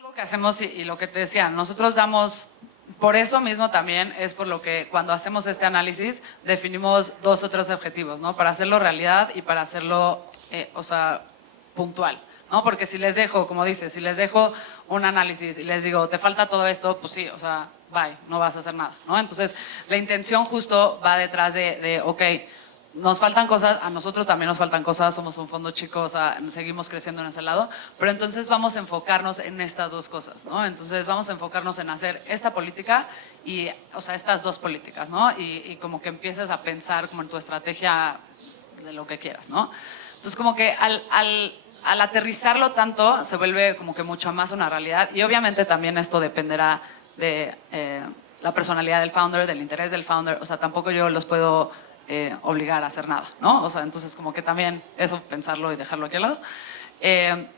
Algo que hacemos y lo que te decía, nosotros damos, por eso mismo también es por lo que cuando hacemos este análisis definimos 2 o 3 objetivos, ¿no? Para hacerlo realidad y para hacerlo, o sea, puntual, ¿no? Porque si les dejo, como dices, si les dejo un análisis y les digo, te falta todo esto, pues sí, o sea, bye, no vas a hacer nada, ¿no? Entonces, la intención justo va detrás de ok, nos faltan cosas, a nosotros también nos faltan cosas, somos un fondo chico, o sea, seguimos creciendo en ese lado, pero entonces vamos a enfocarnos en estas 2 cosas, ¿no? Entonces vamos a enfocarnos en hacer esta política y, o sea, estas 2 políticas, ¿no? Y como que empieces a pensar como en tu estrategia de lo que quieras, ¿no? Entonces como que al aterrizarlo tanto se vuelve como que mucho más una realidad y obviamente también esto dependerá de la personalidad del founder, del interés del founder, o sea, tampoco yo los puedo obligar a hacer nada, ¿no? O sea, entonces como que también eso pensarlo y dejarlo aquí al lado.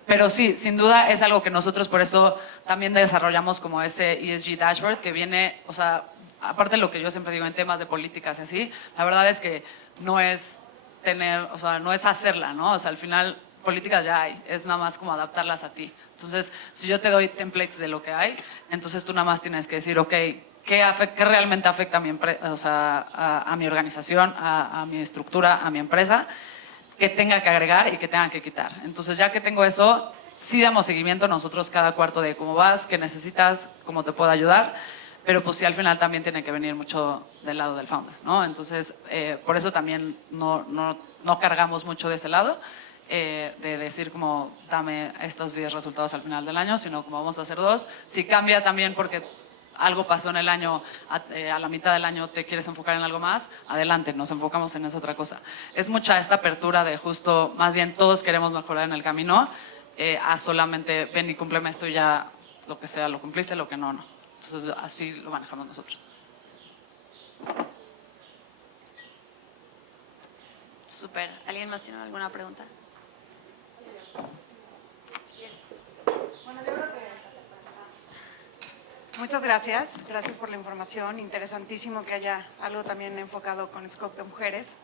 Pero sí, sin duda es algo que nosotros por eso también desarrollamos como ese ESG dashboard que viene, o sea, aparte de lo que yo siempre digo en temas de políticas y así, la verdad es que no es tener, o sea, no es hacerla, ¿no? O sea, al final políticas ya hay, es nada más como adaptarlas a ti. Entonces, si yo te doy templates de lo que hay, entonces tú nada más tienes que decir, ok, ¿qué realmente afecta a mi, o sea, a mi organización, a mi estructura, a mi empresa? Que tenga que agregar y que tenga que quitar. Entonces, ya que tengo eso, sí damos seguimiento nosotros cada cuarto de cómo vas, qué necesitas, cómo te puedo ayudar, pero pues sí al final también tiene que venir mucho del lado del founder, ¿no? Entonces, por eso también no cargamos mucho de ese lado, de decir como dame estos 10 resultados al final del año, sino como vamos a hacer 2. Si cambia también porque algo pasó en el año, a la mitad del año te quieres enfocar en algo más, adelante, nos enfocamos en esa otra cosa. Es mucha esta apertura de justo, más bien todos queremos mejorar en el camino, a solamente ven y cúmpleme esto y ya lo que sea, lo cumpliste, lo que no, no. Entonces así lo manejamos nosotros. Súper. ¿Alguien más tiene alguna pregunta? Muchas gracias. Gracias por la información. Interesantísimo que haya algo también enfocado con Scope de mujeres.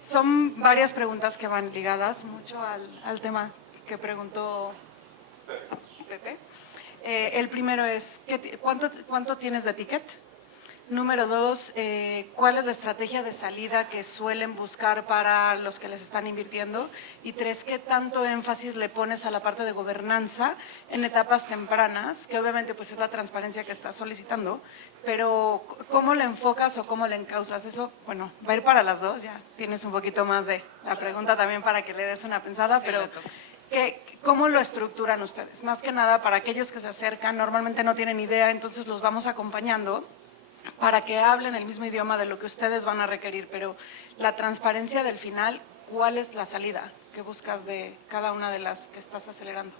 Son varias preguntas que van ligadas mucho al tema que preguntó Pepe. El primero es, ¿cuánto tienes de ticket? Número 2, ¿cuál es la estrategia de salida que suelen buscar para los que les están invirtiendo? Y 3, ¿qué tanto énfasis le pones a la parte de gobernanza en etapas tempranas? Que obviamente pues es la transparencia que estás solicitando, pero ¿cómo le enfocas o cómo le encauzas? Eso, bueno, va a ir para las dos, ya tienes un poquito más de la pregunta también para que le des una pensada, sí, pero ¿cómo lo estructuran ustedes? Más que nada para aquellos que se acercan, normalmente no tienen idea, entonces los vamos acompañando para que hablen el mismo idioma de lo que ustedes van a requerir, pero la transparencia del final, ¿cuál es la salida que buscas de cada una de las que estás acelerando?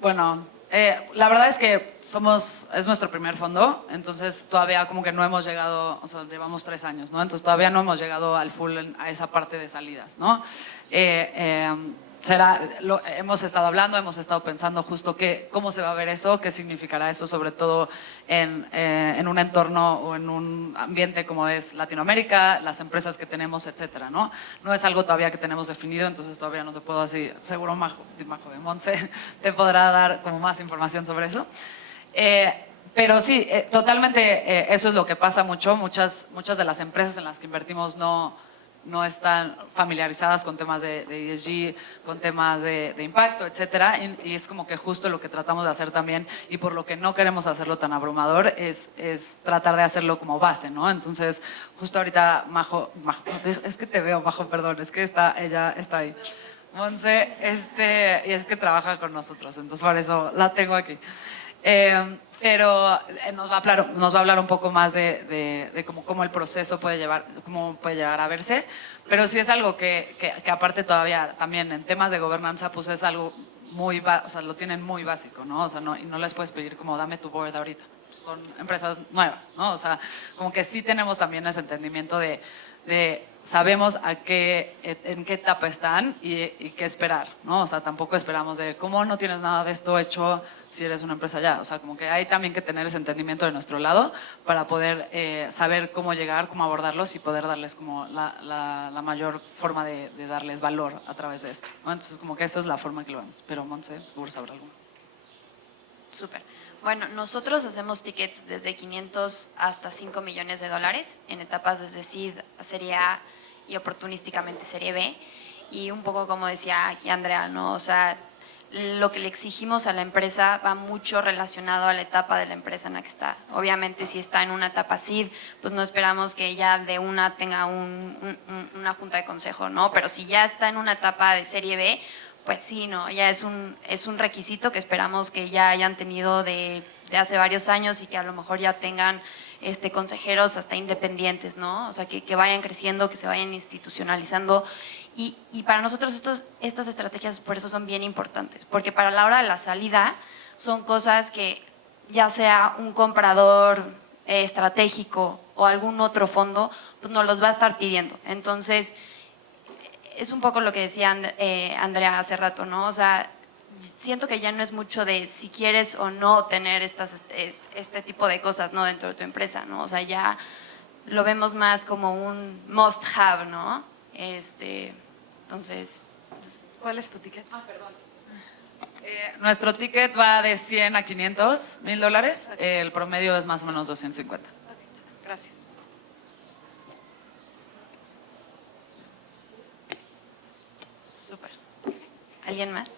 Bueno, la verdad es que es nuestro primer fondo, entonces todavía como que no hemos llegado, o sea, llevamos 3 años, ¿no? Entonces todavía no hemos llegado al full a esa parte de salidas, ¿no? Hemos estado hablando, hemos estado pensando justo cómo se va a ver eso, qué significará eso, sobre todo en un entorno o en un ambiente como es Latinoamérica, las empresas que tenemos, etcétera, ¿no? No es algo todavía que tenemos definido, entonces todavía no te puedo así, seguro Majo de Monse te podrá dar como más información sobre eso. Pero sí, totalmente eso es lo que pasa mucho. Muchas de las empresas en las que invertimos no están familiarizadas con temas de ESG, con temas de impacto, etcétera, y es como que justo lo que tratamos de hacer también y por lo que no queremos hacerlo tan abrumador es tratar de hacerlo como base, ¿no? Entonces, justo ahorita Majo, es que te veo, Majo, perdón, es que ella está ahí. Monse, y es que trabaja con nosotros, entonces por eso la tengo aquí. Pero nos va a hablar un poco más de cómo el proceso cómo puede llegar a verse, pero sí es algo que aparte todavía también en temas de gobernanza pues es algo o sea, lo tienen muy básico, ¿no? O sea, y no les puedes pedir como dame tu board ahorita, son empresas nuevas, ¿no? O sea, como que sí tenemos también ese entendimiento de sabemos en qué etapa están y qué esperar, ¿no? O sea, tampoco esperamos de cómo no tienes nada de esto hecho si eres una empresa ya. O sea, como que hay también que tener ese entendimiento de nuestro lado para poder saber cómo llegar, cómo abordarlos y poder darles como la mayor forma de darles valor a través de esto, ¿no? Entonces, como que eso es la forma que lo vemos. Pero Monse, seguro sabrá algo. Súper. Bueno, nosotros hacemos tickets desde 500 hasta 5 millones de dólares en etapas desde Seed a Serie A y oportunísticamente Serie B. Y un poco como decía aquí Andrea, ¿no? O sea, lo que le exigimos a la empresa va mucho relacionado a la etapa de la empresa en la que está. Obviamente, si está en una etapa Seed, pues no esperamos que ya de una tenga una junta de consejo, ¿no? Pero si ya está en una etapa de Serie B, pues sí, ¿no? Ya es un requisito que esperamos que ya hayan tenido de hace varios años y que a lo mejor ya tengan consejeros hasta independientes, ¿no? O sea, que vayan creciendo, que se vayan institucionalizando. Y para nosotros estas estrategias por eso son bien importantes, porque para la hora de la salida son cosas que ya sea un comprador estratégico o algún otro fondo, pues nos los va a estar pidiendo. Entonces, es un poco lo que decía Andrea hace rato, ¿no? O sea, siento que ya no es mucho de si quieres o no tener este tipo de cosas, ¿no? Dentro de tu empresa, ¿no? O sea, ya lo vemos más como un must have, ¿no? Entonces… ¿Cuál es tu ticket? Nuestro ticket va de 100 a 500 mil dólares. El promedio es más o menos 250. Gracias. Súper. ¿Alguien más?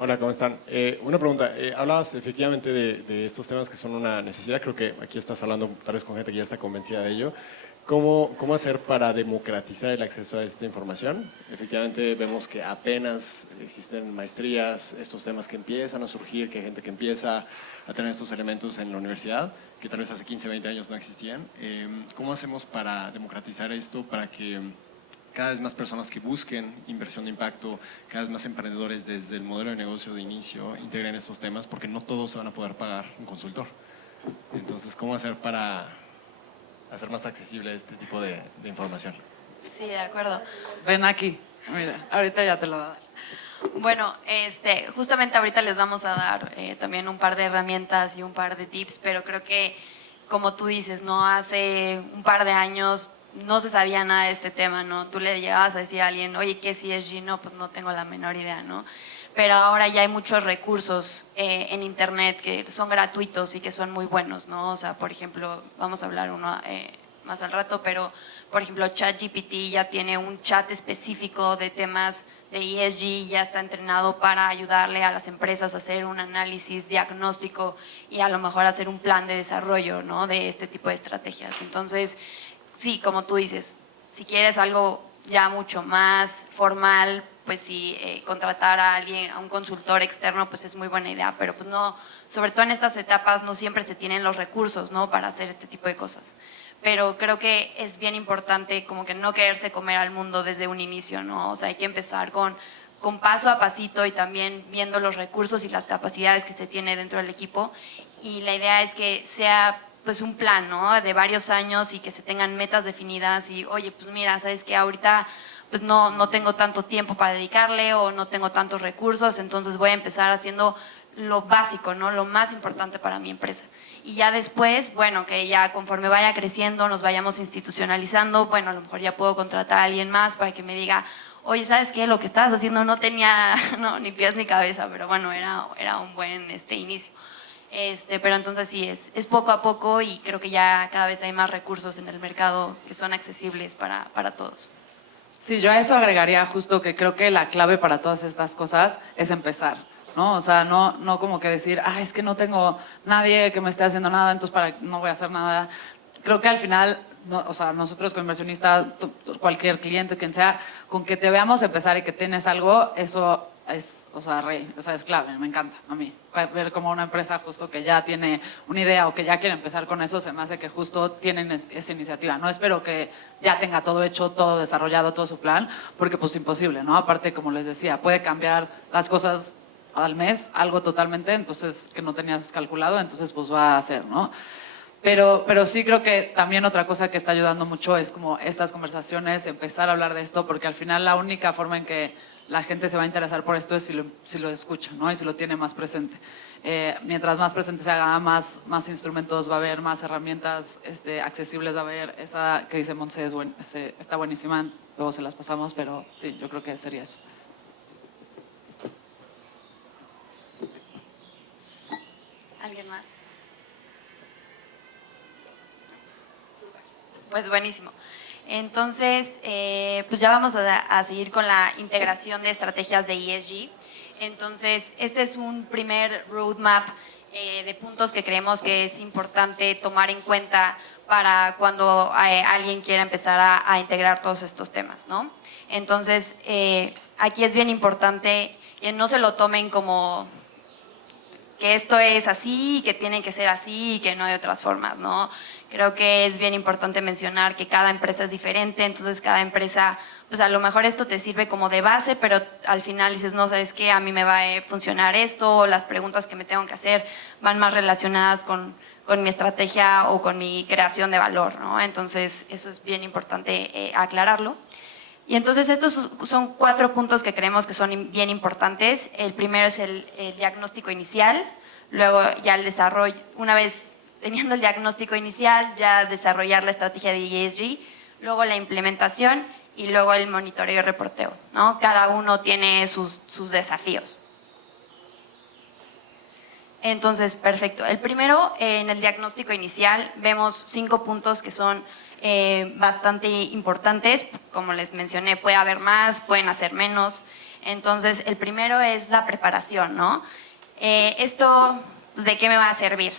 Hola, ¿cómo están? Una pregunta. Hablabas efectivamente de estos temas que son una necesidad. Creo que aquí estás hablando tal vez con gente que ya está convencida de ello. ¿Cómo hacer para democratizar el acceso a esta información? Efectivamente vemos que apenas existen maestrías, estos temas que empiezan a surgir, que hay gente que empieza a tener estos elementos en la universidad, que tal vez hace 15, 20 años no existían. ¿Cómo hacemos para democratizar esto, para que cada vez más personas que busquen inversión de impacto, cada vez más emprendedores desde el modelo de negocio de inicio integren estos temas, porque no todos se van a poder pagar un consultor? Entonces, ¿cómo hacer para hacer más accesible este tipo de información? Sí, de acuerdo. Ven aquí, mira, ahorita ya te lo voy a dar. Bueno, justamente ahorita les vamos a dar también un par de herramientas y un par de tips, pero creo que, como tú dices, ¿no? Hace un par de años no se sabía nada de este tema, ¿no? Tú le llegabas a decir a alguien, oye, ¿qué es ESG? No, pues no tengo la menor idea, ¿no? Pero ahora ya hay muchos recursos en internet que son gratuitos y que son muy buenos, ¿no? O sea, por ejemplo, vamos a hablar uno más al rato, pero por ejemplo ChatGPT ya tiene un chat específico de temas de ESG, ya está entrenado para ayudarle a las empresas a hacer un análisis diagnóstico y a lo mejor hacer un plan de desarrollo, ¿no? De este tipo de estrategias. Entonces, sí, como tú dices, si quieres algo ya mucho más formal, pues sí, contratar a alguien, a un consultor externo, pues es muy buena idea, pero pues no, sobre todo en estas etapas no siempre se tienen los recursos, ¿no? Para hacer este tipo de cosas. Pero creo que es bien importante como que no quererse comer al mundo desde un inicio, ¿no? O sea, hay que empezar con paso a pasito y también viendo los recursos y las capacidades que se tiene dentro del equipo. Y la idea es que sea pues un plan, ¿no? De varios años y que se tengan metas definidas y, oye, pues mira, ¿sabes qué? Ahorita pues no tengo tanto tiempo para dedicarle o no tengo tantos recursos, entonces voy a empezar haciendo lo básico, ¿no? Lo más importante para mi empresa. Y ya después, bueno, que ya conforme vaya creciendo, nos vayamos institucionalizando, bueno, a lo mejor ya puedo contratar a alguien más para que me diga, oye, ¿sabes qué? Lo que estabas haciendo no tenía ni pies ni cabeza, pero bueno, era un buen inicio. Pero entonces sí, es poco a poco y creo que ya cada vez hay más recursos en el mercado que son accesibles para todos. Sí, yo a eso agregaría justo que creo que la clave para todas estas cosas es empezar, ¿no? O sea, no como que decir, es que no tengo nadie que me esté haciendo nada, entonces no voy a hacer nada. Creo que al final, o sea, nosotros como inversionistas, cualquier cliente, quien sea, con que te veamos empezar y que tienes algo, eso es, o sea, es clave, me encanta a mí. Ver como una empresa justo que ya tiene una idea o que ya quiere empezar con eso, se me hace que justo tienen esa iniciativa. No espero que ya tenga todo hecho, todo desarrollado, todo su plan, porque pues imposible, ¿no? Aparte, como les decía, puede cambiar las cosas al mes, algo totalmente, entonces que no tenías calculado, entonces pues va a hacer, ¿no? Pero sí creo que también otra cosa que está ayudando mucho es como estas conversaciones, empezar a hablar de esto, porque al final la única forma en que la gente se va a interesar por esto es si lo escucha, ¿no? Y si lo tiene más presente. mientras más presente se haga, más instrumentos va a haber, más herramientas accesibles va a haber. Esa que dice Montse está buenísima, luego se las pasamos, pero sí, yo creo que sería eso. ¿Alguien más? Pues buenísimo. Entonces, pues ya vamos a seguir con la integración de estrategias de ESG. Entonces, este es un primer roadmap de puntos que creemos que es importante tomar en cuenta para cuando alguien quiera empezar a integrar todos estos temas, ¿no? Entonces, aquí es bien importante que no se lo tomen como que esto es así, que tiene que ser así y que no hay otras formas, ¿no? Creo que es bien importante mencionar que cada empresa es diferente, entonces cada empresa, pues a lo mejor esto te sirve como de base, pero al final dices, no, ¿sabes qué? A mí me va a funcionar esto, o las preguntas que me tengo que hacer van más relacionadas con mi estrategia o con mi creación de valor, ¿no? Entonces, eso es bien importante aclararlo. Y entonces estos son 4 puntos que creemos que son bien importantes. El primero es el diagnóstico inicial, luego ya el desarrollo, una vez teniendo el diagnóstico inicial, ya desarrollar la estrategia de ESG, luego la implementación y luego el monitoreo y reporteo, ¿no? Cada uno tiene sus desafíos. Entonces, perfecto. El primero, en el diagnóstico inicial, vemos 5 puntos que son bastante importantes. Como les mencioné, puede haber más, pueden hacer menos. Entonces, el primero es la preparación, ¿no? Esto, ¿de qué me va a servir?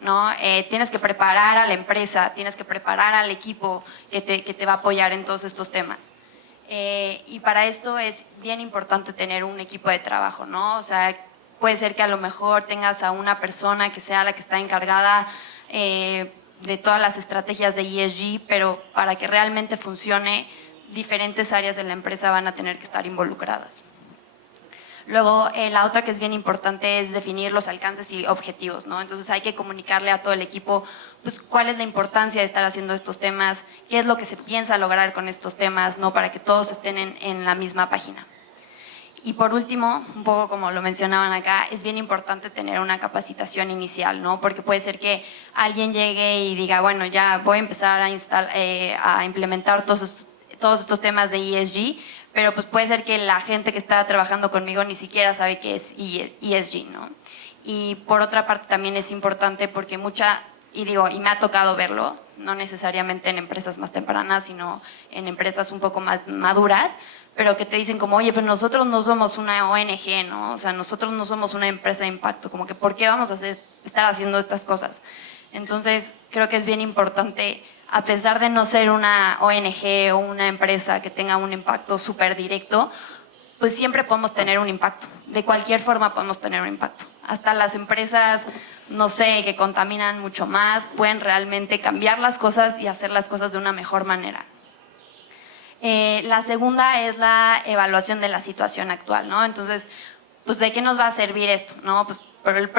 ¿No? Tienes que preparar a la empresa, tienes que preparar al equipo que te va a apoyar en todos estos temas. Y para esto es bien importante tener un equipo de trabajo, ¿no? O sea, puede ser que a lo mejor tengas a una persona que sea la que está encargada de todas las estrategias de ESG, pero para que realmente funcione, diferentes áreas de la empresa van a tener que estar involucradas. Luego, la otra que es bien importante es definir los alcances y objetivos, ¿no? Entonces hay que comunicarle a todo el equipo pues, cuál es la importancia de estar haciendo estos temas, qué es lo que se piensa lograr con estos temas, ¿no? Para que todos estén en la misma página. Y por último, un poco como lo mencionaban acá, es bien importante tener una capacitación inicial, ¿no? Porque puede ser que alguien llegue y diga, bueno, ya voy a empezar a implementar todos estos temas de ESG, pero pues puede ser que la gente que está trabajando conmigo ni siquiera sabe qué es ESG, ¿no? Y por otra parte también es importante porque y me ha tocado verlo, no necesariamente en empresas más tempranas, sino en empresas un poco más maduras, pero que te dicen como, oye, pues nosotros no somos una ONG, ¿no? O sea, nosotros no somos una empresa de impacto, como que ¿por qué vamos a estar haciendo estas cosas? Entonces, creo que es bien importante, a pesar de no ser una ONG o una empresa que tenga un impacto súper directo, pues siempre podemos tener un impacto. De cualquier forma podemos tener un impacto. Hasta las empresas, no sé, que contaminan mucho más, pueden realmente cambiar las cosas y hacer las cosas de una mejor manera. La segunda es la evaluación de la situación actual, ¿no? Entonces, pues, ¿de qué nos va a servir esto, no? Pues,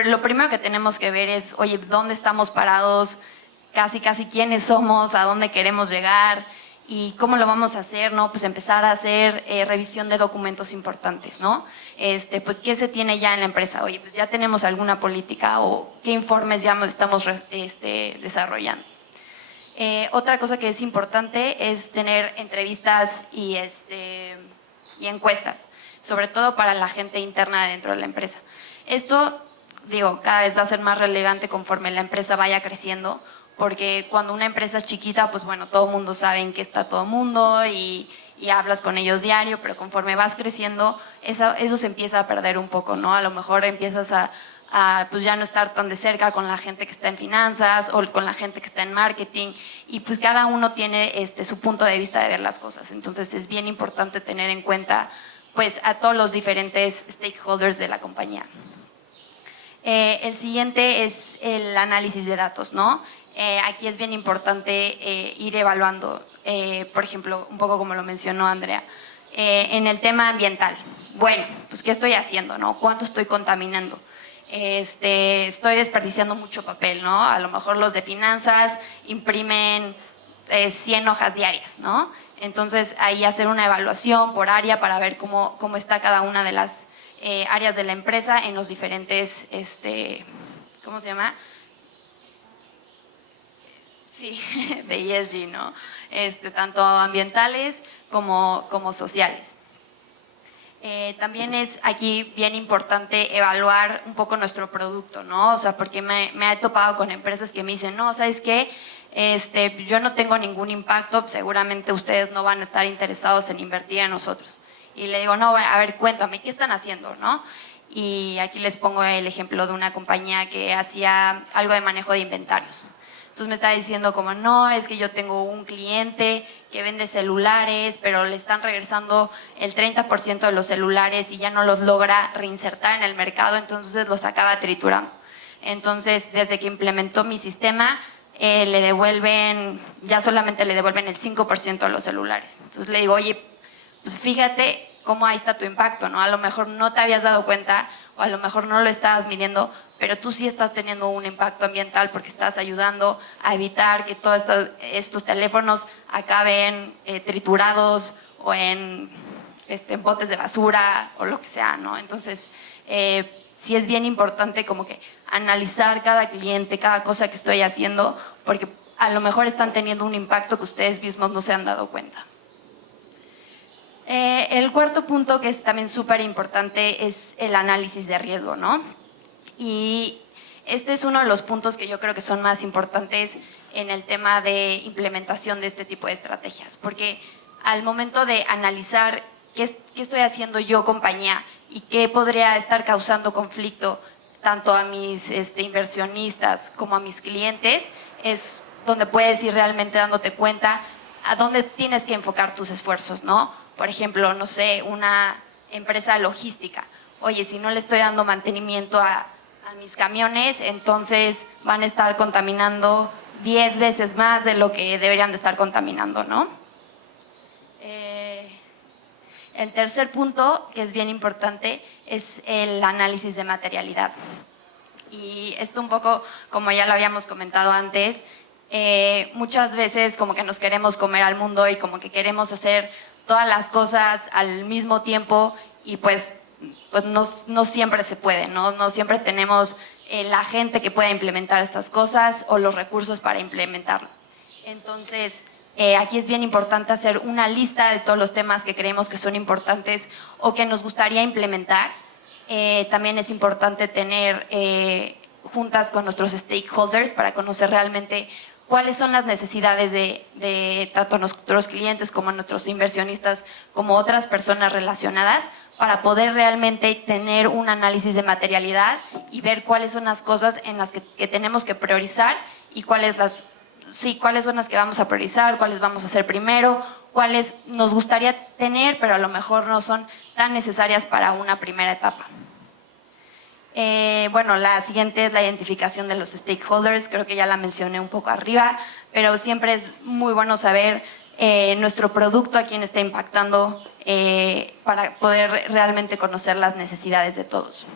lo primero que tenemos que ver es, oye, ¿dónde estamos parados? Casi quiénes somos, a dónde queremos llegar y cómo lo vamos a hacer, ¿no? Pues empezar a hacer revisión de documentos importantes, ¿no? Pues, ¿qué se tiene ya en la empresa? Oye, pues ya tenemos alguna política o qué informes ya estamos desarrollando. Otra cosa que es importante es tener entrevistas y encuestas, sobre todo para la gente interna dentro de la empresa. Esto, cada vez va a ser más relevante conforme la empresa vaya creciendo, porque cuando una empresa es chiquita, pues bueno, todo el mundo sabe en qué está todo el mundo y hablas con ellos diario, pero conforme vas creciendo, eso se empieza a perder un poco, ¿no? A lo mejor empiezas a pues ya no estar tan de cerca con la gente que está en finanzas o con la gente que está en marketing y pues cada uno tiene su punto de vista de ver las cosas. Entonces es bien importante tener en cuenta pues a todos los diferentes stakeholders de la compañía. El siguiente es el análisis de datos, ¿no? Aquí es bien importante ir evaluando, por ejemplo, un poco como lo mencionó Andrea, en el tema ambiental. Bueno, pues ¿qué estoy haciendo, no? ¿Cuánto estoy contaminando? Estoy desperdiciando mucho papel, ¿no? A lo mejor los de finanzas imprimen 100 hojas diarias, ¿no? Entonces ahí hacer una evaluación por área para ver cómo está cada una de las áreas de la empresa en los diferentes, ¿cómo se llama? Sí, de ESG, ¿no? Tanto ambientales como sociales. También es aquí bien importante evaluar un poco nuestro producto, ¿no? O sea, porque me he topado con empresas que me dicen, no, ¿sabes qué? Yo no tengo ningún impacto, seguramente ustedes no van a estar interesados en invertir en nosotros. Y le digo, no, a ver, cuéntame, ¿qué están haciendo, no? Y aquí les pongo el ejemplo de una compañía que hacía algo de manejo de inventarios. Entonces me está diciendo como, no, es que yo tengo un cliente que vende celulares, pero le están regresando el 30% de los celulares y ya no los logra reinsertar en el mercado, entonces los acaba triturando. Entonces, desde que implementó mi sistema, ya solamente le devuelven el 5% de los celulares. Entonces le digo, oye, pues fíjate cómo ahí está tu impacto, ¿no? A lo mejor no te habías dado cuenta o a lo mejor no lo estabas midiendo, pero tú sí estás teniendo un impacto ambiental porque estás ayudando a evitar que todos estos teléfonos acaben triturados o en botes de basura o lo que sea, ¿no? Entonces, sí es bien importante como que analizar cada cliente, cada cosa que estoy haciendo, porque a lo mejor están teniendo un impacto que ustedes mismos no se han dado cuenta. El cuarto punto, que es también súper importante, es el análisis de riesgo, ¿no? Y este es uno de los puntos que yo creo que son más importantes en el tema de implementación de este tipo de estrategias, porque al momento de analizar qué estoy haciendo yo, compañía, y qué podría estar causando conflicto tanto a mis inversionistas como a mis clientes, es donde puedes ir realmente dándote cuenta a dónde tienes que enfocar tus esfuerzos, ¿no? Por ejemplo, no sé, una empresa logística. Oye, si no le estoy dando mantenimiento a mis camiones, entonces van a estar contaminando 10 veces más de lo que deberían de estar contaminando, ¿no? El tercer punto, que es bien importante, es el análisis de materialidad. Y esto un poco, como ya lo habíamos comentado antes, muchas veces como que nos queremos comer al mundo y como que queremos hacer todas las cosas al mismo tiempo y pues no siempre se puede, ¿no? No siempre tenemos la gente que pueda implementar estas cosas o los recursos para implementarlo. Entonces, aquí es bien importante hacer una lista de todos los temas que creemos que son importantes o que nos gustaría implementar. También es importante tener juntas con nuestros stakeholders para conocer realmente cuáles son las necesidades de tanto nuestros clientes como nuestros inversionistas, como otras personas relacionadas, para poder realmente tener un análisis de materialidad y ver cuáles son las cosas en las que tenemos que priorizar y cuáles son las que vamos a priorizar, cuáles vamos a hacer primero, cuáles nos gustaría tener, pero a lo mejor no son tan necesarias para una primera etapa. Bueno, la siguiente es la identificación de los stakeholders, creo que ya la mencioné un poco arriba, pero siempre es muy bueno saber nuestro producto a quién está impactando para poder realmente conocer las necesidades de todos.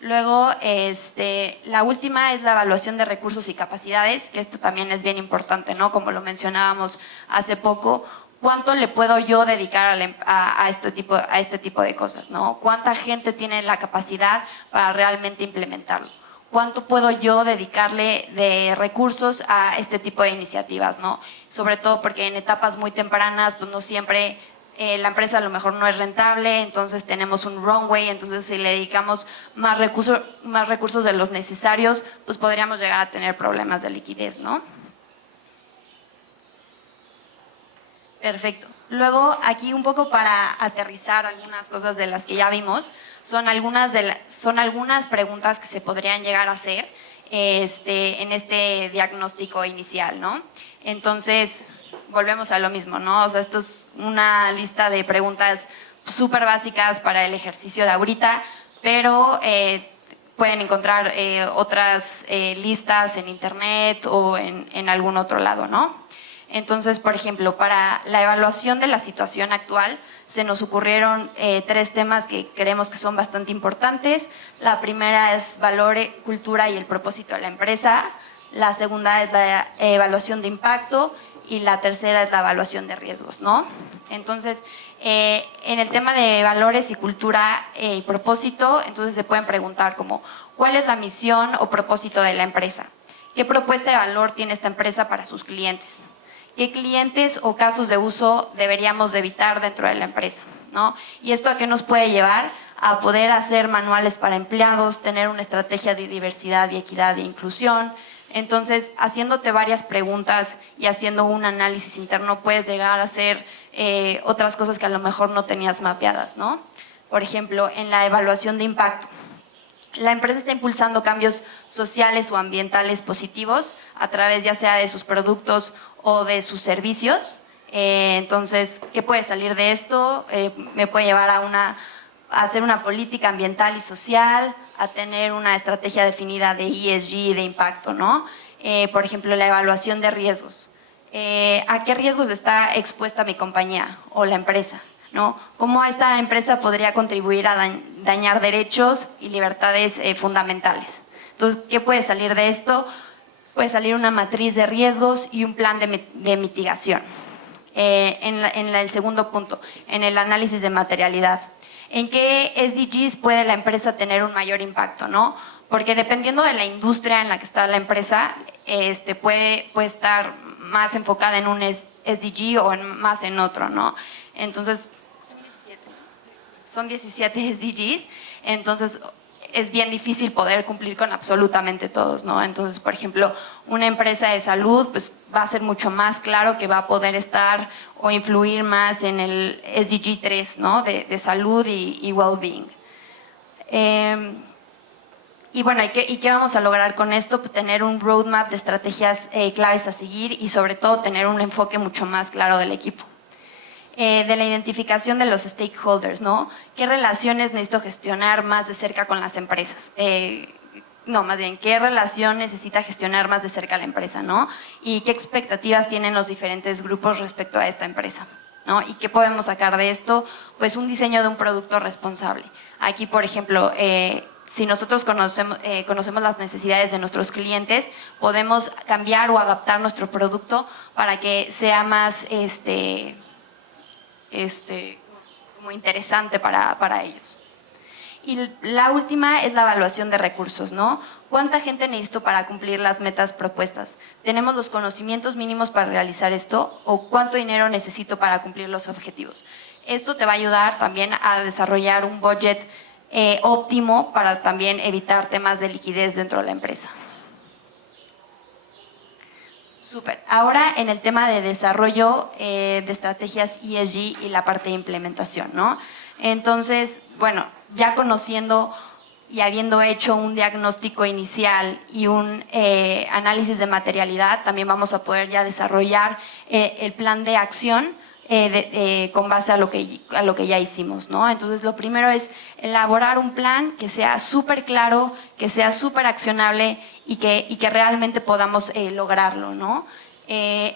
Luego, la última es la evaluación de recursos y capacidades, que esto también es bien importante, ¿no? Como lo mencionábamos hace poco, ¿cuánto le puedo yo dedicar a este tipo de cosas, ¿no? ¿Cuánta gente tiene la capacidad para realmente implementarlo? ¿Cuánto puedo yo dedicarle de recursos a este tipo de iniciativas, ¿no? Sobre todo porque en etapas muy tempranas, pues no siempre la empresa a lo mejor no es rentable, entonces tenemos un runway, entonces si le dedicamos más recursos de los necesarios, pues podríamos llegar a tener problemas de liquidez, ¿no? Perfecto. Luego, aquí un poco para aterrizar algunas cosas de las que ya vimos, son algunas preguntas que se podrían llegar a hacer en este diagnóstico inicial, ¿no? Entonces, volvemos a lo mismo, ¿no? O sea, esto es una lista de preguntas súper básicas para el ejercicio de ahorita, pero pueden encontrar otras listas en internet o en algún otro lado, ¿no? Entonces, por ejemplo, para la evaluación de la situación actual, se nos ocurrieron 3 temas que creemos que son bastante importantes. La primera es valor, cultura y el propósito de la empresa. La segunda es la evaluación de impacto y la tercera es la evaluación de riesgos, ¿no? Entonces, En el tema de valores y cultura y propósito, entonces se pueden preguntar como, ¿cuál es la misión o propósito de la empresa? ¿Qué propuesta de valor tiene esta empresa para sus clientes? ¿Qué clientes o casos de uso deberíamos de evitar dentro de la empresa, ¿no? ¿Y esto a qué nos puede llevar? A poder hacer manuales para empleados, tener una estrategia de diversidad y equidad e inclusión. Entonces, haciéndote varias preguntas y haciendo un análisis interno, puedes llegar a hacer otras cosas que a lo mejor no tenías mapeadas, ¿no? Por ejemplo, en la evaluación de impacto. La empresa está impulsando cambios sociales o ambientales positivos a través ya sea de sus productos o de sus servicios. Entonces, ¿qué puede salir de esto? Me puede llevar a hacer una política ambiental y social, a tener una estrategia definida de ESG, de impacto, ¿no? Por ejemplo, la evaluación de riesgos. ¿A qué riesgos está expuesta mi compañía o la empresa, ¿no? ¿Cómo esta empresa podría contribuir a dañar derechos y libertades fundamentales? Entonces, ¿qué puede salir de esto? Puede salir una matriz de riesgos y un plan de mitigación. En el segundo punto, en el análisis de materialidad. ¿En qué SDGs puede la empresa tener un mayor impacto, no? Porque dependiendo de la industria en la que está la empresa, puede estar más enfocada en un SDG o más en otro, ¿no? Entonces, son 17 SDGs, entonces es bien difícil poder cumplir con absolutamente todos, ¿no? Entonces, por ejemplo, una empresa de salud pues va a ser mucho más claro que va a poder estar o influir más en el SDG 3, ¿no? De salud y well-being. Y bueno, ¿y qué vamos a lograr con esto? Pues tener un roadmap de estrategias claves a seguir y sobre todo tener un enfoque mucho más claro del equipo. De la identificación de los stakeholders, ¿no? ¿Qué relaciones necesito gestionar más de cerca con las empresas? Más bien, ¿qué relación necesita gestionar más de cerca la empresa, ¿no? Y qué expectativas tienen los diferentes grupos respecto a esta empresa, ¿no? ¿Y qué podemos sacar de esto? Pues un diseño de un producto responsable. Aquí, por ejemplo, si nosotros conocemos las necesidades de nuestros clientes, podemos cambiar o adaptar nuestro producto para que sea más como interesante para ellos. Y la última es la evaluación de recursos, ¿no? ¿Cuánta gente necesito para cumplir las metas propuestas? ¿Tenemos los conocimientos mínimos para realizar esto? ¿O cuánto dinero necesito para cumplir los objetivos? Esto te va a ayudar también a desarrollar un budget óptimo para también evitar temas de liquidez dentro de la empresa. Súper. Ahora en el tema de desarrollo de estrategias ESG y la parte de implementación, ¿no? Entonces, bueno, ya conociendo y habiendo hecho un diagnóstico inicial y un análisis de materialidad, también vamos a poder ya desarrollar el plan de acción con base a lo que ya hicimos, ¿no? Entonces, lo primero es elaborar un plan que sea súper claro, que sea súper accionable y que realmente podamos lograrlo, ¿no?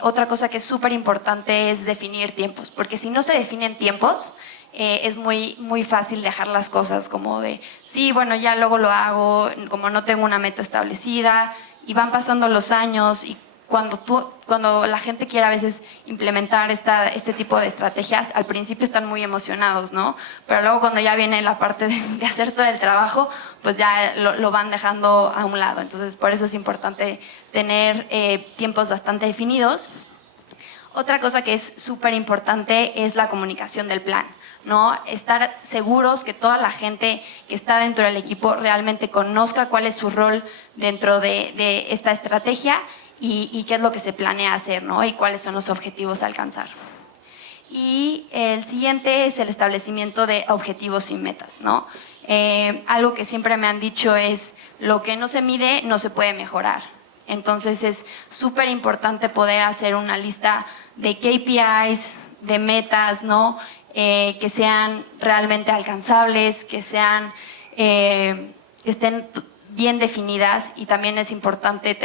Otra cosa que es súper importante es definir tiempos, porque si no se definen tiempos, es muy fácil dejar las cosas como de, sí, bueno, ya luego lo hago, como no tengo una meta establecida, y van pasando los años y cuando la gente quiere a veces implementar este tipo de estrategias, al principio están muy emocionados, ¿no? Pero luego cuando ya viene la parte de hacer todo el trabajo, pues ya lo van dejando a un lado. Entonces, por eso es importante tener tiempos bastante definidos. Otra cosa que es súper importante es la comunicación del plan, ¿no? Estar seguros que toda la gente que está dentro del equipo realmente conozca cuál es su rol dentro de esta estrategia y qué es lo que se planea hacer, ¿no? Y cuáles son los objetivos a alcanzar. Y el siguiente es el establecimiento de objetivos y metas, ¿no? Algo que siempre me han dicho es, lo que no se mide no se puede mejorar. Entonces es súper importante poder hacer una lista de KPIs, de metas, ¿no? Que sean realmente alcanzables, que estén bien definidas, y también es importante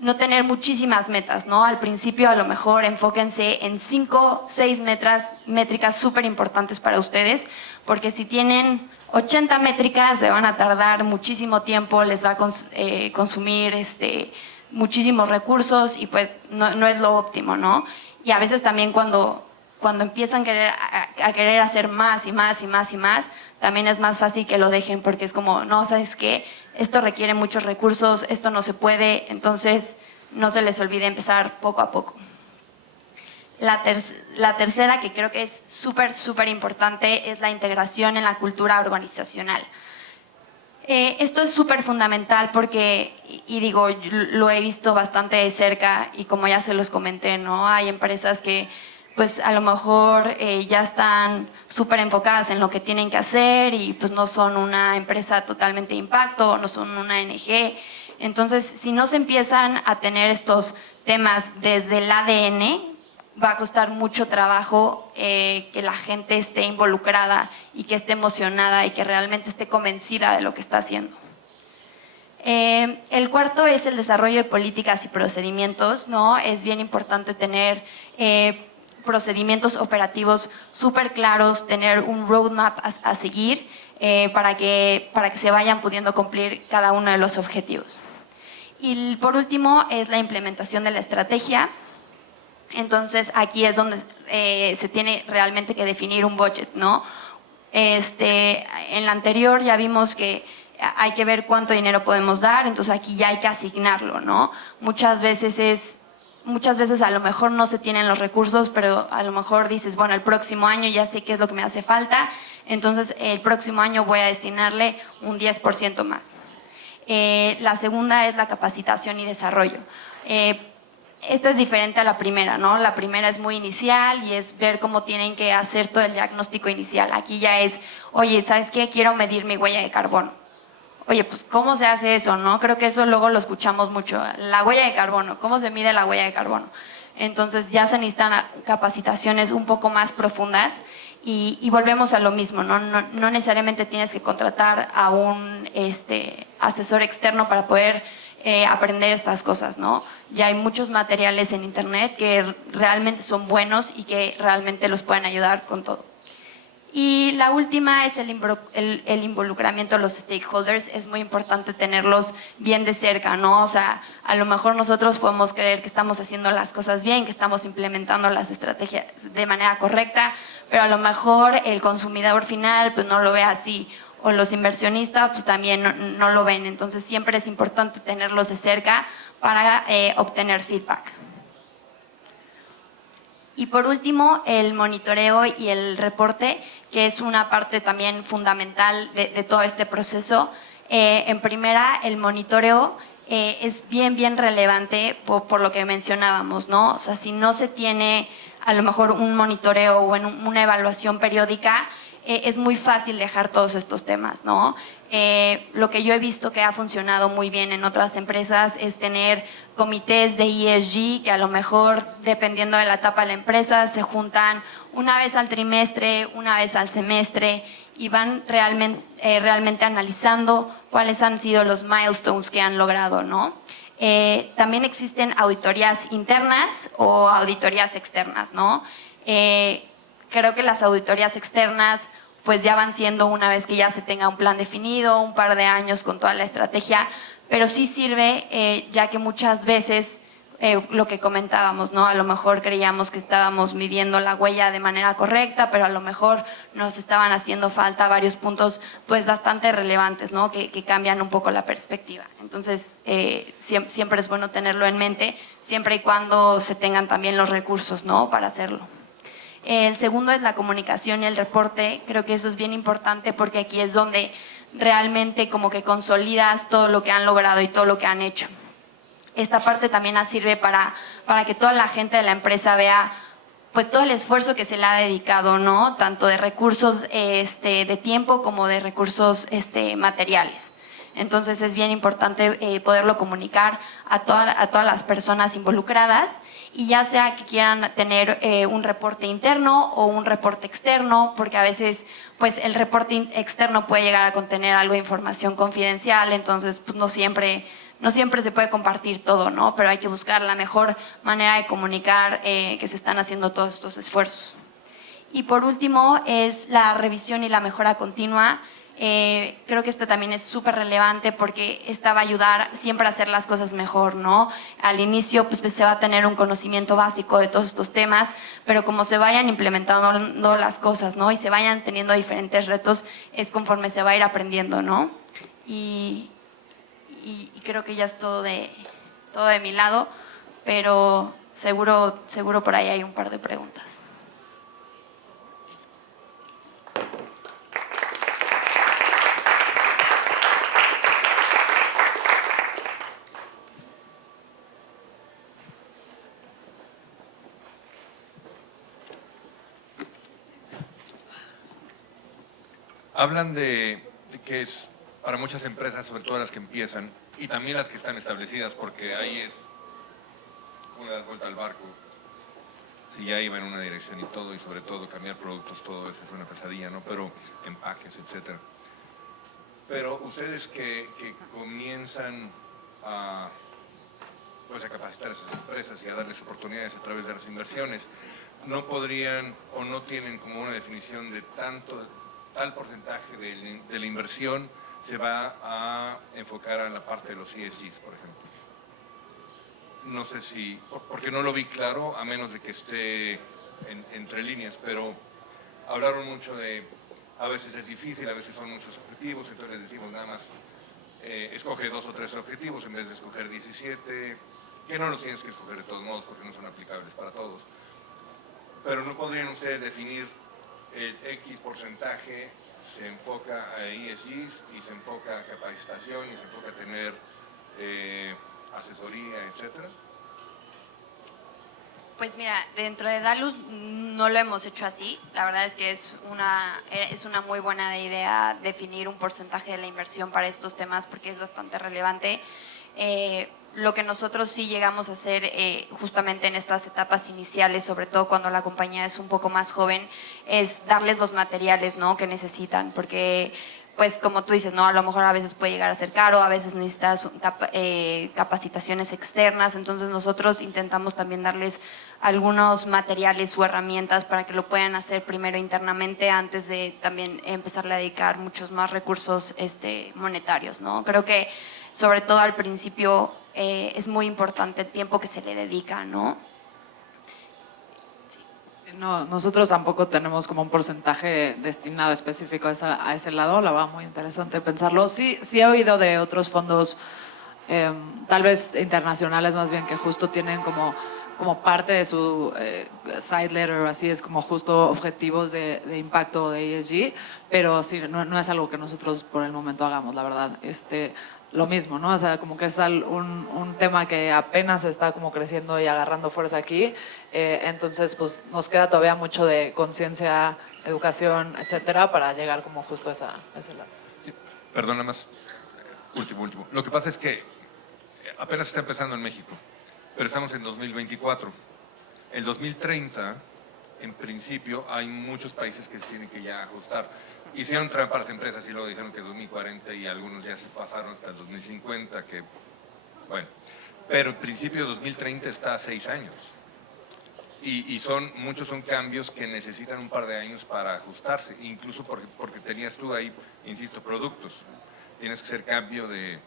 no tener muchísimas metas, ¿no? Al principio a lo mejor enfóquense en 5, 6 métricas súper importantes para ustedes, porque si tienen 80 métricas se van a tardar muchísimo tiempo, les va a consumir muchísimos recursos y pues no es lo óptimo, ¿no? Y a veces también cuando cuando empiezan a querer hacer más y más y más y más, también es más fácil que lo dejen porque es como, no, ¿sabes qué? Esto requiere muchos recursos, esto no se puede, entonces no se les olvide empezar poco a poco. La tercera, que creo que es súper importante, es la integración en la cultura organizacional. Esto es súper fundamental porque, y digo, lo he visto bastante de cerca y como ya se los comenté, ¿no? Hay empresas que pues a lo mejor ya están súper enfocadas en lo que tienen que hacer y pues no son una empresa totalmente de impacto, no son una ONG. Entonces, si no se empiezan a tener estos temas desde el ADN, va a costar mucho trabajo que la gente esté involucrada y que esté emocionada y que realmente esté convencida de lo que está haciendo. El cuarto es el desarrollo de políticas y procedimientos, ¿no? Es bien importante tener procedimientos operativos súper claros, tener un roadmap a seguir para que se vayan pudiendo cumplir cada uno de los objetivos. Y por último es la implementación de la estrategia. Entonces aquí es donde se tiene realmente que definir un budget, ¿no? En la anterior ya vimos que hay que ver cuánto dinero podemos dar, entonces aquí ya hay que asignarlo, ¿no? Muchas veces a lo mejor no se tienen los recursos, pero a lo mejor dices, bueno, el próximo año ya sé qué es lo que me hace falta, entonces el próximo año voy a destinarle un 10% más. La segunda es la capacitación y desarrollo. Esta es diferente a la primera, ¿no? La primera es muy inicial y es ver cómo tienen que hacer todo el diagnóstico inicial. Aquí ya es, oye, ¿sabes qué? Quiero medir mi huella de carbono. Oye, pues, ¿cómo se hace eso, no? Creo que eso luego lo escuchamos mucho. La huella de carbono, ¿cómo se mide la huella de carbono? Entonces ya se necesitan capacitaciones un poco más profundas y volvemos a lo mismo, ¿no? No necesariamente tienes que contratar a un asesor externo para poder aprender estas cosas, ¿no? Ya hay muchos materiales en internet que realmente son buenos y que realmente los pueden ayudar con todo. Y la última es el involucramiento de los stakeholders. Es muy importante tenerlos bien de cerca, ¿no? O sea, a lo mejor nosotros podemos creer que estamos haciendo las cosas bien, que estamos implementando las estrategias de manera correcta, pero a lo mejor el consumidor final pues no lo ve así, o los inversionistas pues también no lo ven. Entonces siempre es importante tenerlos de cerca para obtener feedback. Y por último, el monitoreo y el reporte, que es una parte también fundamental de todo este proceso. En primera, el monitoreo es bien relevante por lo que mencionábamos, ¿no? O sea, si no se tiene a lo mejor un monitoreo o una evaluación periódica, es muy fácil dejar todos estos temas, ¿no? Lo que yo he visto que ha funcionado muy bien en otras empresas es tener comités de ESG que a lo mejor, dependiendo de la etapa de la empresa, se juntan una vez al trimestre, una vez al semestre y van realmente analizando cuáles han sido los milestones que han logrado, ¿no? También existen auditorías internas o auditorías externas, ¿no? Creo que las auditorías externas pues ya van siendo una vez que ya se tenga un plan definido, un par de años con toda la estrategia, pero sí sirve ya que muchas veces lo que comentábamos, ¿no? A lo mejor creíamos que estábamos midiendo la huella de manera correcta, pero a lo mejor nos estaban haciendo falta varios puntos pues bastante relevantes, ¿no? Que cambian un poco la perspectiva. Entonces siempre es bueno tenerlo en mente, siempre y cuando se tengan también los recursos, ¿no? Para hacerlo. El segundo es la comunicación y el reporte. Creo que eso es bien importante porque aquí es donde realmente como que consolidas todo lo que han logrado y todo lo que han hecho. Esta parte también sirve para que toda la gente de la empresa vea pues todo el esfuerzo que se le ha dedicado, ¿no? Tanto de recursos de tiempo como de recursos materiales. Entonces es bien importante poderlo comunicar a todas las personas involucradas y ya sea que quieran tener un reporte interno o un reporte externo, porque a veces pues el reporte externo puede llegar a contener algo de información confidencial, entonces pues no siempre se puede compartir todo, ¿no? Pero hay que buscar la mejor manera de comunicar que se están haciendo todos estos esfuerzos. Y por último es la revisión y la mejora continua. Creo que esta también es súper relevante porque esta va a ayudar siempre a hacer las cosas mejor, ¿no? Al inicio pues se va a tener un conocimiento básico de todos estos temas, pero como se vayan implementando las cosas, ¿no? Y se vayan teniendo diferentes retos, es conforme se va a ir aprendiendo, ¿no? Y creo que ya es todo de mi lado, pero seguro por ahí hay un par de preguntas. Hablan de que es para muchas empresas, sobre todo las que empiezan, y también las que están establecidas, porque ahí es una das vuelta al barco, si ya iba en una dirección y todo, y sobre todo cambiar productos, todo eso es una pesadilla, ¿no? Pero empaques, etcétera. Pero ustedes que comienzan a, pues, a capacitar a esas empresas y a darles oportunidades a través de las inversiones, no podrían o no tienen como una definición de tal porcentaje de la inversión se va a enfocar a la parte de los ESGs, por ejemplo. No sé si, porque no lo vi claro, a menos de que esté entre líneas, pero hablaron mucho de, a veces es difícil, a veces son muchos objetivos, entonces les decimos nada más, escoge 2 o 3 objetivos en vez de escoger 17, que no los tienes que escoger de todos modos porque no son aplicables para todos. Pero no podrían ustedes definir el X porcentaje se enfoca a ESGs y se enfoca a capacitación y se enfoca a tener asesoría, etcétera? Pues mira, dentro de Dalus no lo hemos hecho así. La verdad es que es una muy buena idea definir un porcentaje de la inversión para estos temas porque es bastante relevante. Lo que nosotros sí llegamos a hacer justamente en estas etapas iniciales, sobre todo cuando la compañía es un poco más joven, es darles los materiales, ¿no?, que necesitan, porque pues como tú dices, ¿no?, a lo mejor a veces puede llegar a ser caro, a veces necesitas capacitaciones externas, entonces nosotros intentamos también darles algunos materiales o herramientas para que lo puedan hacer primero internamente antes de también empezarle a dedicar muchos más recursos monetarios, ¿no? Creo que sobre todo al principio es muy importante el tiempo que se le dedica, ¿no? No, nosotros tampoco tenemos como un porcentaje destinado específico a ese lado, la verdad muy interesante pensarlo. Sí he oído de otros fondos, tal vez internacionales más bien, que justo tienen como parte de su side letter, así es como justo objetivos de impacto de ESG, pero sí, no es algo que nosotros por el momento hagamos, la verdad. Lo mismo, ¿no? O sea, como que es un tema que apenas está como creciendo y agarrando fuerza aquí, entonces pues nos queda todavía mucho de conciencia, educación, etcétera, para llegar como justo a ese lado. Sí, perdón, nada más, último. Lo que pasa es que apenas está empezando en México, pero estamos en 2024. El 2030, en principio, hay muchos países que se tienen que ya ajustar. Hicieron trampa a las empresas y luego dijeron que 2040 y algunos ya se pasaron hasta el 2050, que bueno, pero en principio 2030 está a 6 años y muchos son cambios que necesitan un par de años para ajustarse, incluso porque tenías tú ahí, insisto, productos, tienes que hacer cambio de,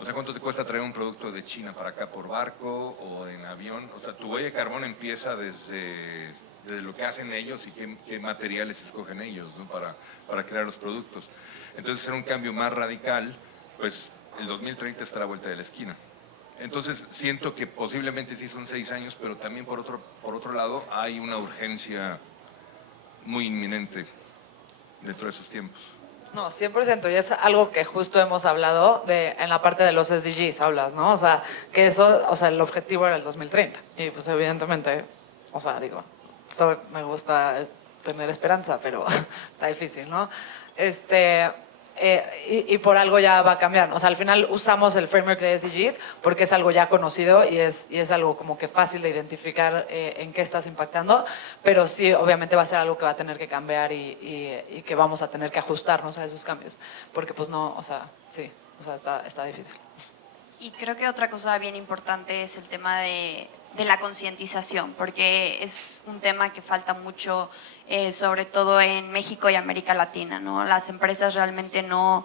o sea, ¿cuánto te cuesta traer un producto de China para acá por barco o en avión? O sea, tu huella de carbono empieza desde lo que hacen ellos y qué materiales escogen ellos, ¿no?, para crear los productos. Entonces, hacer un cambio más radical, pues el 2030 está a la vuelta de la esquina. Entonces, siento que posiblemente sí son 6 años, pero también por otro lado hay una urgencia muy inminente dentro de esos tiempos. No, 100%, y es algo que justo hemos hablado en la parte de los SDGs, hablas, ¿no? O sea, que eso, o sea, el objetivo era el 2030, y pues evidentemente, o sea, digo, eso me gusta tener esperanza, pero está difícil, ¿no? Y por algo ya va a cambiar. O sea, al final usamos el framework de SDGs porque es algo ya conocido y es algo como que fácil de identificar en qué estás impactando, pero sí, obviamente va a ser algo que va a tener que cambiar y que vamos a tener que ajustarnos a esos cambios, porque pues no, o sea, sí, o sea, está difícil. Y creo que otra cosa bien importante es el tema de la concientización, porque es un tema que falta mucho, sobre todo en México y América Latina, ¿no? Las empresas realmente no,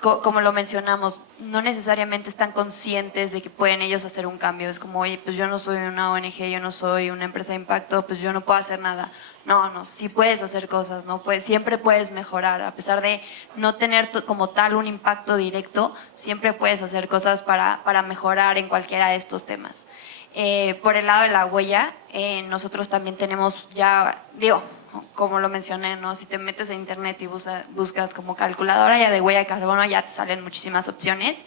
como lo mencionamos, no necesariamente están conscientes de que pueden ellos hacer un cambio. Es como, oye, pues yo no soy una ONG, yo no soy una empresa de impacto, pues yo no puedo hacer nada. No, no, sí puedes hacer cosas, ¿no? Pues siempre puedes mejorar, a pesar de no tener como tal un impacto directo, siempre puedes hacer cosas para mejorar en cualquiera de estos temas. Por el lado de la huella, nosotros también tenemos ya, digo, como lo mencioné, ¿no? Si te metes a internet y buscas como calculadora ya de huella de carbono, ya te salen muchísimas opciones.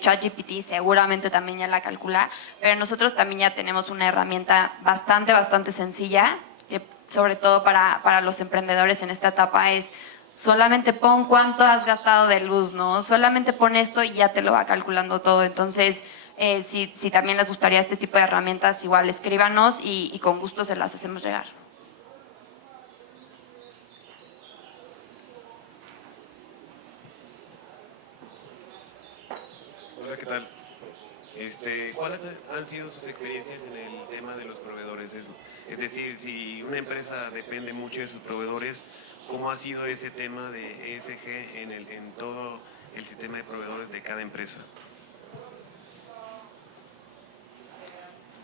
ChatGPT seguramente también ya la calcula, pero nosotros también ya tenemos una herramienta bastante sencilla, que sobre todo para los emprendedores en esta etapa es solamente pon cuánto has gastado de luz, ¿no? Solamente pon esto y ya te lo va calculando todo. Entonces, si también les gustaría este tipo de herramientas, igual escríbanos y con gusto se las hacemos llegar. Hola, ¿qué tal? ¿Cuáles han sido sus experiencias en el tema de los proveedores? Es decir, si una empresa depende mucho de sus proveedores, ¿cómo ha sido ese tema de ESG en todo el sistema de proveedores de cada empresa?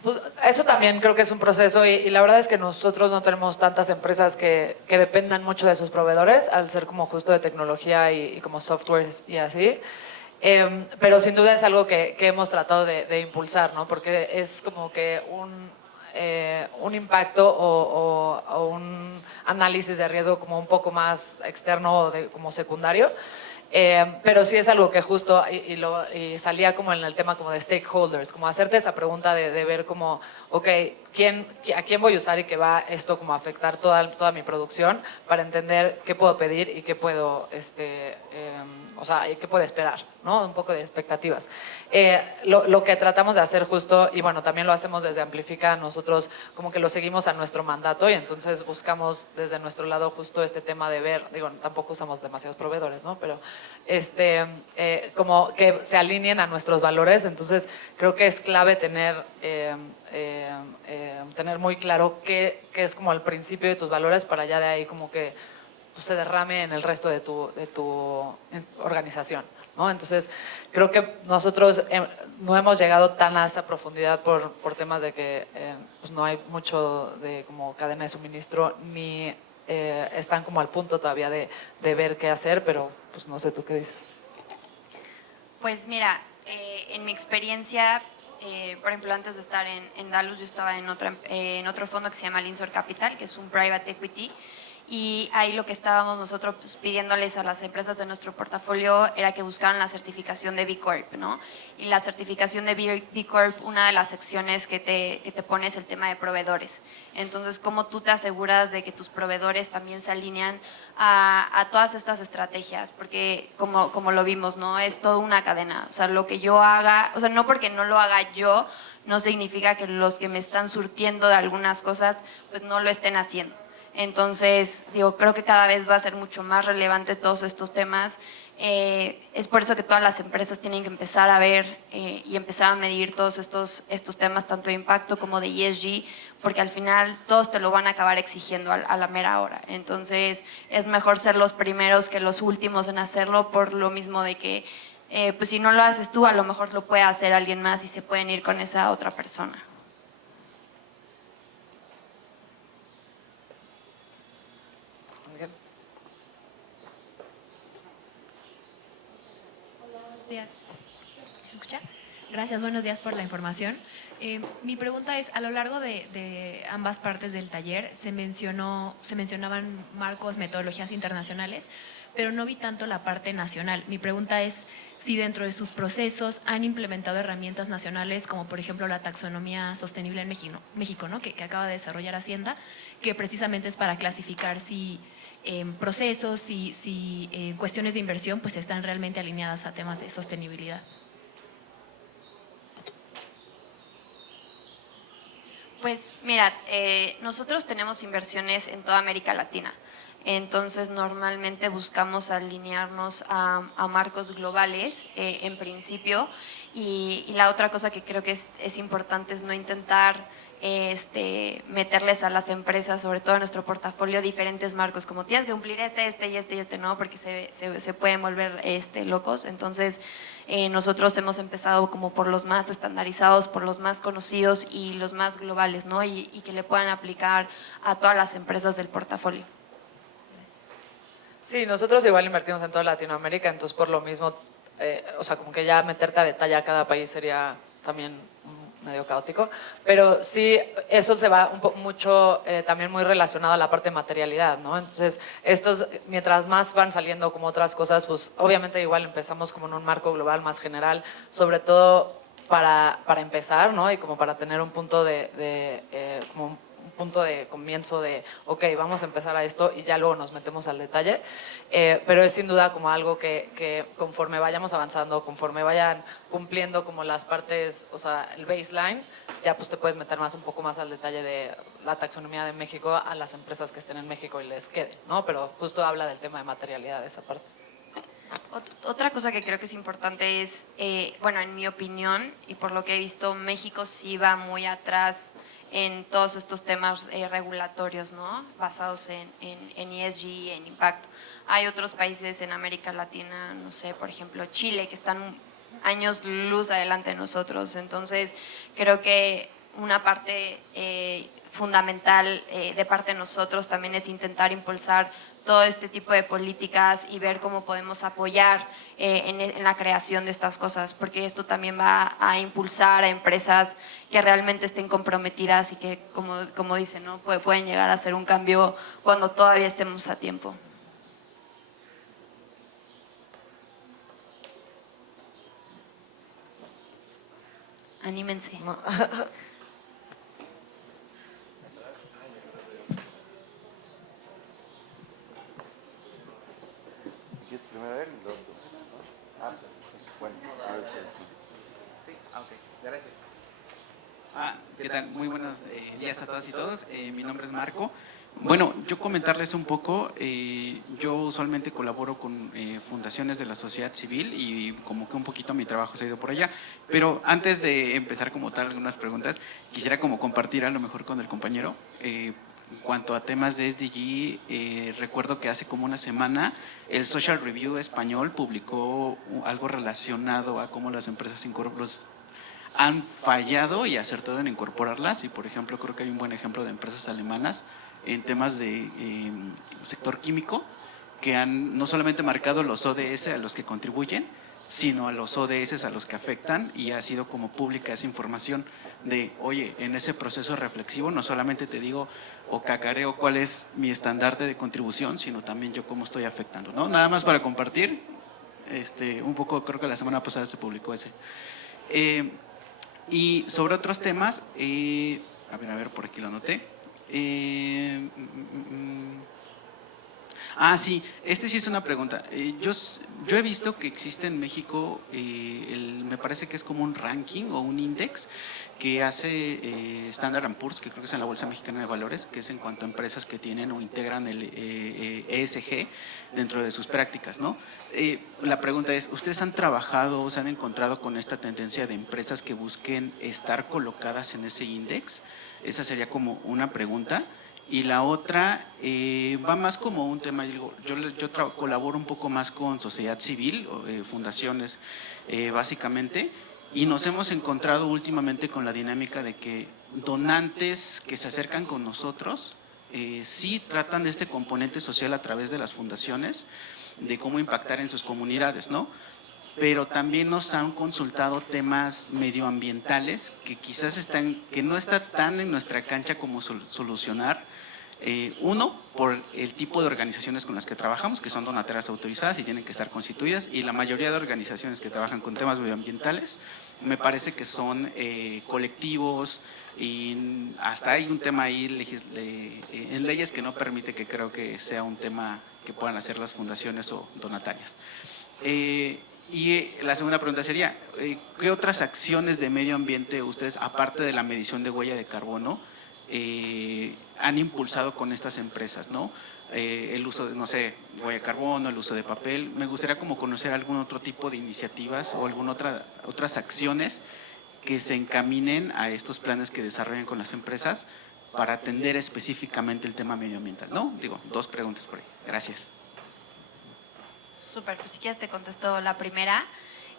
Pues eso también creo que es un proceso y la verdad es que nosotros no tenemos tantas empresas que dependan mucho de sus proveedores, al ser como justo de tecnología y como softwares y así. Pero sin duda es algo que hemos tratado de impulsar, ¿no? Porque es como que un impacto o un análisis de riesgo como un poco más externo o como secundario. Pero sí es algo que justo y salía como en el tema como de stakeholders, como hacerte esa pregunta de ver como, ok, ¿a quién voy a usar y qué va esto como a afectar toda mi producción para entender qué puedo pedir y qué puedo, o sea, y qué puedo esperar, ¿no? Un poco de expectativas. Lo que tratamos de hacer justo, y bueno, también lo hacemos desde Amplifica, nosotros como que lo seguimos a nuestro mandato y entonces buscamos desde nuestro lado justo este tema de ver, digo, tampoco usamos demasiados proveedores, ¿no? Pero como que se alineen a nuestros valores, entonces creo que es clave tener muy claro qué es como el principio de tus valores para ya de ahí como que pues, se derrame en el resto de tu organización, ¿no? Entonces creo que nosotros no hemos llegado tan a esa profundidad por temas de que pues no hay mucho de como cadena de suministro ni están como al punto todavía de ver qué hacer, pero pues no sé tú qué dices. Pues mira, en mi experiencia, por ejemplo, antes de estar en Dalus, yo estaba en otro fondo que se llama Linsor Capital, que es un private equity, y ahí lo que estábamos nosotros pues, pidiéndoles a las empresas de nuestro portafolio era que buscaran la certificación de B Corp, ¿no? Y la certificación de B Corp, una de las secciones que te pone es el tema de proveedores. Entonces, ¿cómo tú te aseguras de que tus proveedores también se alinean a todas estas estrategias? Porque como lo vimos, ¿no? Es toda una cadena. O sea, lo que yo haga, o sea, no porque no lo haga yo, no significa que los que me están surtiendo de algunas cosas, pues no lo estén haciendo. Entonces, digo, creo que cada vez va a ser mucho más relevante todos estos temas. Es por eso que todas las empresas tienen que empezar a ver y empezar a medir todos estos temas, tanto de impacto como de ESG, porque al final todos te lo van a acabar exigiendo a la mera hora. Entonces, es mejor ser los primeros que los últimos en hacerlo, por lo mismo de que, pues si no lo haces tú, a lo mejor lo puede hacer alguien más y se pueden ir con esa otra persona. Días. ¿Se escucha? Gracias, buenos días por la información. Mi pregunta es, a lo largo de ambas partes del taller se mencionaban marcos, metodologías internacionales, pero no vi tanto la parte nacional. Mi pregunta es si dentro de sus procesos han implementado herramientas nacionales, como por ejemplo la taxonomía sostenible en México, ¿no? que acaba de desarrollar Hacienda, que precisamente es para clasificar si procesos y cuestiones de inversión pues están realmente alineadas a temas de sostenibilidad. Pues mira, nosotros tenemos inversiones en toda América Latina. Entonces, normalmente buscamos alinearnos a marcos globales, en principio. Y la otra cosa que creo que es importante es no intentar meterles a las empresas, sobre todo a nuestro portafolio, diferentes marcos, como tienes que cumplir este, ¿no? Porque se pueden volver locos. Entonces, nosotros hemos empezado como por los más estandarizados, por los más conocidos y los más globales, ¿no? Y que le puedan aplicar a todas las empresas del portafolio. Sí, nosotros igual invertimos en toda Latinoamérica, entonces por lo mismo, o sea, como que ya meterte a detalle a cada país sería también medio caótico, pero sí, eso se va mucho, también muy relacionado a la parte de materialidad, ¿no? Entonces, mientras más van saliendo como otras cosas, pues obviamente igual empezamos como en un marco global más general, sobre todo para empezar, ¿no? Y como para tener un punto como un punto de comienzo de, ok, vamos a empezar a esto y ya luego nos metemos al detalle, pero es sin duda como algo que conforme vayamos avanzando, conforme vayan cumpliendo como las partes, o sea, el baseline, ya pues te puedes meter un poco más al detalle de la taxonomía de México a las empresas que estén en México y les quede, ¿no? Pero justo habla del tema de materialidad, esa parte. Otra cosa que creo que es importante es, bueno, en mi opinión, y por lo que he visto, México sí va muy atrás en todos estos temas regulatorios, ¿no? Basados en ESG, en impacto. Hay otros países en América Latina, no sé, por ejemplo Chile, que están años luz adelante de nosotros. Entonces, creo que una parte fundamental de parte de nosotros también es intentar impulsar todo este tipo de políticas y ver cómo podemos apoyar en la creación de estas cosas, porque esto también va a impulsar a empresas que realmente estén comprometidas y que, como dicen, ¿no? Pueden llegar a hacer un cambio cuando todavía estemos a tiempo. Anímense. No. Primero él y luego tú. Bueno, ok, gracias. ¿Qué tal? Muy buenos días a todas y todos. Mi nombre es Marco. Bueno, yo comentarles un poco, yo usualmente colaboro con fundaciones de la sociedad civil y como que un poquito mi trabajo se ha ido por allá, pero antes de empezar como tal algunas preguntas, quisiera como compartir a lo mejor con el compañero. En cuanto a temas de SDG, recuerdo que hace como una semana el Social Review español publicó algo relacionado a cómo las empresas han fallado y acertado en incorporarlas, y por ejemplo creo que hay un buen ejemplo de empresas alemanas en temas de sector químico que han no solamente marcado los ODS a los que contribuyen, sino a los ODS a los que afectan, y ha sido como pública esa información de, oye, en ese proceso reflexivo no solamente te digo o cacareo cuál es mi estandarte de contribución, sino también yo cómo estoy afectando, ¿no? Nada más para compartir, un poco, creo que la semana pasada se publicó ese. Y sobre otros temas, a ver, por aquí lo anoté. Sí, sí es una pregunta. Yo he visto que existe en México, me parece que es como un ranking o un índice que hace Standard & Poor's, que creo que es en la Bolsa Mexicana de Valores, que es en cuanto a empresas que tienen o integran el ESG dentro de sus prácticas, ¿no? La pregunta es, ¿ustedes han trabajado o se han encontrado con esta tendencia de empresas que busquen estar colocadas en ese índice? Esa sería como una pregunta. Y la otra va más como un tema, yo colaboro un poco más con sociedad civil, fundaciones básicamente, y nos hemos encontrado últimamente con la dinámica de que donantes que se acercan con nosotros sí tratan de este componente social a través de las fundaciones, de cómo impactar en sus comunidades, ¿no? Pero también nos han consultado temas medioambientales que quizás que no está tan en nuestra cancha como solucionar. Uno, por el tipo de organizaciones con las que trabajamos, que son donateras autorizadas y tienen que estar constituidas, y la mayoría de organizaciones que trabajan con temas medioambientales me parece que son colectivos, y hasta hay un tema ahí en leyes que no permite que creo que sea un tema que puedan hacer las fundaciones o donatarias. Y la segunda pregunta sería, ¿qué otras acciones de medio ambiente ustedes, aparte de la medición de huella de carbono, han impulsado con estas empresas, ¿no? el uso de, no sé, huella de carbono, el uso de papel. Me gustaría como conocer algún otro tipo de iniciativas o otras acciones que se encaminen a estos planes que desarrollan con las empresas para atender específicamente el tema medioambiental, ¿no? Digo, 2 preguntas por ahí. Gracias. Súper, pues si quieres te contesto la primera.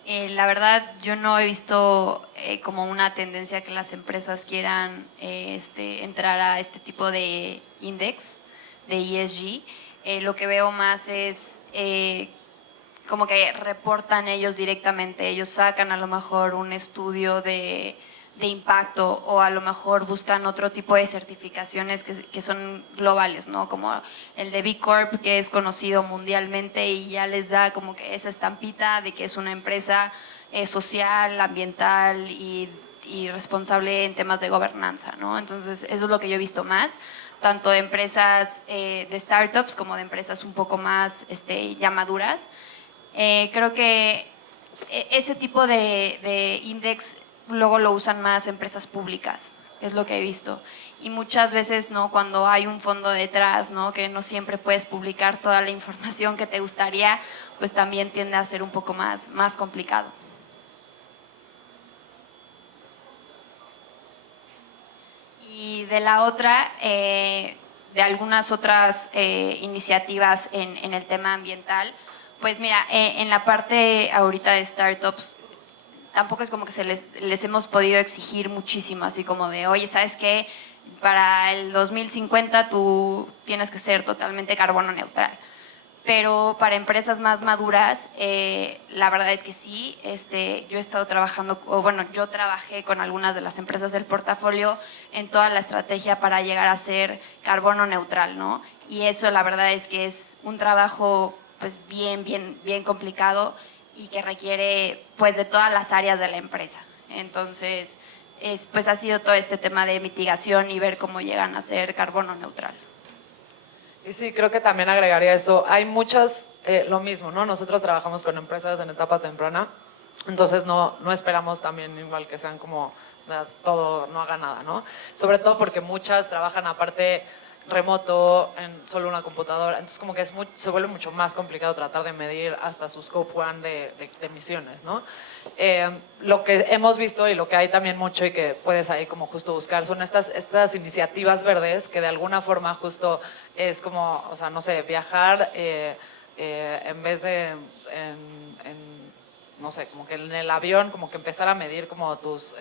La verdad, yo no he visto como una tendencia que las empresas quieran entrar a este tipo de index de ESG. Lo que veo más es como que reportan ellos directamente, ellos sacan a lo mejor un estudio de impacto o a lo mejor buscan otro tipo de certificaciones que son globales, ¿no? Como el de B Corp, que es conocido mundialmente y ya les da como que esa estampita de que es una empresa social, ambiental y responsable en temas de gobernanza, ¿no? Entonces, eso es lo que yo he visto más, tanto de empresas de startups como de empresas un poco más ya maduras. Creo que ese tipo de index luego lo usan más empresas públicas, es lo que he visto. Y muchas veces, ¿no? Cuando hay un fondo detrás, ¿no? Que no siempre puedes publicar toda la información que te gustaría, pues también tiende a ser un poco más complicado. Y de la otra, de algunas otras iniciativas en el tema ambiental, pues mira, en la parte ahorita de startups, tampoco es como que les hemos podido exigir muchísimo, así como de, oye, ¿sabes qué? Para el 2050 tú tienes que ser totalmente carbono neutral. Pero para empresas más maduras, la verdad es que sí. Yo he estado trabajando, o bueno, yo trabajé con algunas de las empresas del portafolio en toda la estrategia para llegar a ser carbono neutral, ¿no? Y eso la verdad es que es un trabajo pues bien complicado y que requiere pues de todas las áreas de la empresa. Entonces, pues ha sido todo este tema de mitigación y ver cómo llegan a ser carbono neutral. Y sí, creo que también agregaría eso. Hay muchas, lo mismo, ¿no? Nosotros trabajamos con empresas en etapa temprana, entonces no esperamos también igual que sean como todo, no haga nada, ¿no? Sobre todo porque muchas trabajan aparte remoto, en solo una computadora, entonces como que se vuelve mucho más complicado tratar de medir hasta su scope 1 de emisiones, ¿no? Lo que hemos visto y lo que hay también mucho y que puedes ahí como justo buscar son estas iniciativas verdes que de alguna forma justo es como, o sea, no sé, viajar en vez de no sé, como que en el avión, como que empezar a medir como tus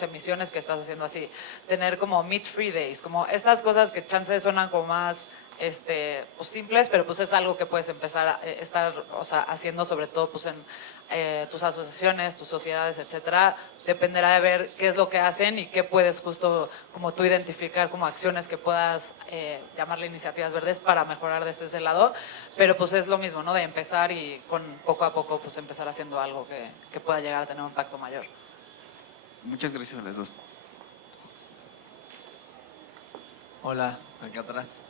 emisiones que estás haciendo así, tener como meat-free days, como estas cosas que chances sonan como más pues simples, pero pues es algo que puedes empezar a estar, o sea, haciendo sobre todo pues en tus asociaciones, tus sociedades, etcétera. Dependerá de ver qué es lo que hacen y qué puedes justo como tú identificar como acciones que puedas llamarle iniciativas verdes para mejorar desde ese lado, pero pues es lo mismo, ¿no? De empezar y con poco a poco pues empezar haciendo algo que pueda llegar a tener un impacto mayor. Muchas gracias a las dos. Hola, acá atrás.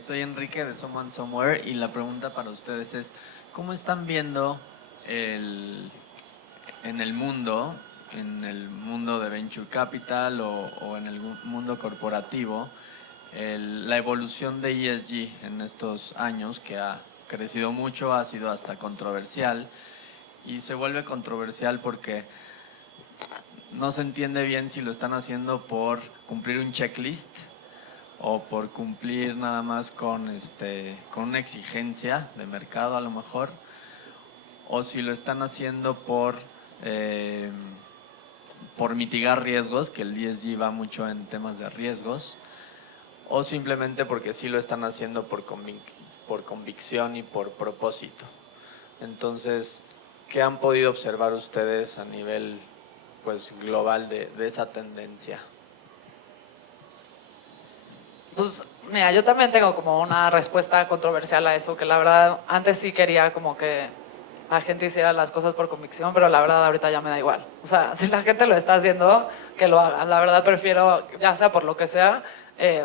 Soy Enrique de Someone Somewhere y la pregunta para ustedes es, ¿cómo están viendo en el mundo de Venture Capital o en el mundo corporativo, la evolución de ESG en estos años que ha crecido mucho, ha sido hasta controversial y se vuelve controversial porque no se entiende bien si lo están haciendo por cumplir un checklist o por cumplir nada más con una exigencia de mercado a lo mejor, o si lo están haciendo por mitigar riesgos, que el ESG va mucho en temas de riesgos, o simplemente porque sí lo están haciendo por convicción y por propósito. Entonces, ¿qué han podido observar ustedes a nivel pues global de esa tendencia? Pues mira, yo también tengo como una respuesta controversial a eso, que la verdad antes sí quería como que la gente hiciera las cosas por convicción, pero la verdad ahorita ya me da igual. O sea, si la gente lo está haciendo, que lo haga. La verdad prefiero, ya sea por lo que sea,